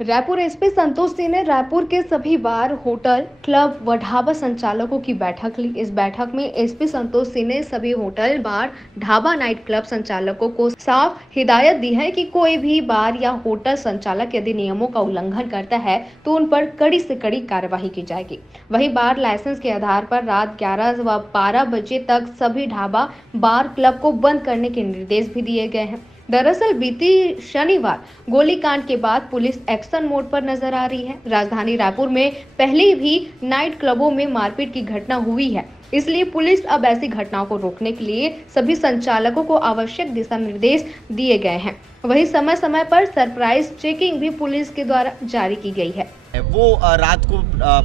Raipur SP Santosh Singh ने रायपुर के सभी बार, होटल, क्लब व ढाबा संचालकों की बैठक ली। इस बैठक में एसपी संतोष सिंह ने सभी होटल, बार, ढाबा, नाइट क्लब संचालकों को साफ हिदायत दी है कि कोई भी बार या होटल संचालक यदि नियमों का उल्लंघन करता है तो उन पर कड़ी से कड़ी कार्रवाई की जाएगी। वहीं बार लाइसेंस के आधार पर रात 11 व 12 बजे तक सभी ढाबा, बार, क्लब को बंद करने के निर्देश भी दिए गए हैं। दरअसल बीती शनिवार गोलीकांड के बाद पुलिस एक्शन मोड पर नजर आ रही है। राजधानी रायपुर में पहले भी नाइट क्लबों में मारपीट की घटना हुई है, इसलिए पुलिस अब ऐसी घटनाओं को रोकने के लिए सभी संचालकों को आवश्यक दिशा निर्देश दिए गए हैं। वहीं समय समय पर सरप्राइज चेकिंग भी पुलिस के द्वारा जारी की गई है। वो रात को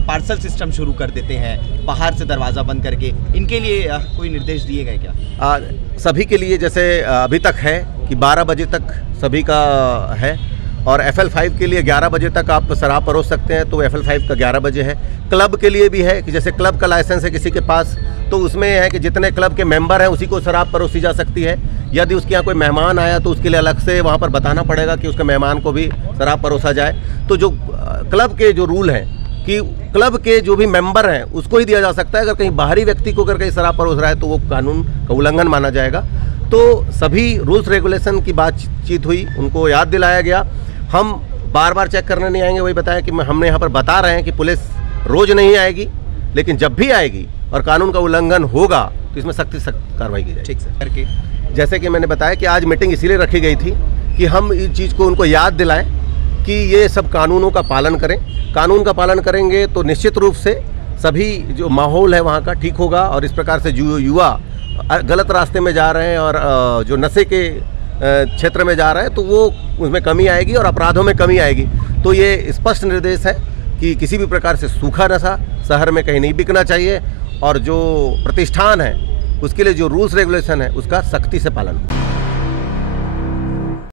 पार्सल सिस्टम शुरू कर देते हैं बाहर से दरवाज़ा बंद करके। इनके लिए कोई निर्देश दिए गए क्या? सभी के लिए जैसे अभी तक है कि 12 बजे तक सभी का है, और FL5 के लिए 11 बजे तक आप शराब परोस सकते हैं, तो FL5 का 11 बजे है। क्लब के लिए भी है कि जैसे क्लब का लाइसेंस है किसी के पास, तो उसमें है कि जितने क्लब के मेंबर हैं उसी को शराब परोसी जा सकती है। यदि उसके यहाँ कोई मेहमान आया तो उसके लिए अलग से वहाँ पर बताना पड़ेगा कि उसके मेहमान को भी शराब परोसा जाए। तो जो क्लब के जो रूल हैं कि क्लब के जो भी मेंबर हैं उसको ही दिया जा सकता है। अगर कहीं बाहरी व्यक्ति को अगर कहीं शराब परोस रहा है तो वो कानून का उल्लंघन माना जाएगा। तो सभी रूल्स रेगुलेशन की बातचीत हुई, उनको याद दिलाया गया। हम बार बार चेक करने नहीं आएंगे, वही बताया कि हमने यहाँ पर बता रहे हैं कि पुलिस रोज़ नहीं आएगी, लेकिन जब भी आएगी और कानून का उल्लंघन होगा तो इसमें सख्त से सख्त कार्रवाई की जाए। ठीक सर। करके जैसे कि मैंने बताया कि आज मीटिंग इसीलिए रखी गई थी कि हम इस चीज़ को उनको याद दिलाएं कि ये सब कानूनों का पालन करें। कानून का पालन करेंगे तो निश्चित रूप से सभी जो माहौल है वहाँ का ठीक होगा, और इस प्रकार से जो युवा गलत रास्ते में जा रहे हैं और जो नशे के क्षेत्र में जा रहे हैं तो वो उसमें कमी आएगी और अपराधों में कमी आएगी। तो ये स्पष्ट निर्देश है कि किसी भी प्रकार से सूखा नशा शहर में कहीं नहीं बिकना चाहिए, और जो प्रतिष्ठान है उसके लिए जो रूल्स रेगुलेशन है उसका सख्ती से पालन हो।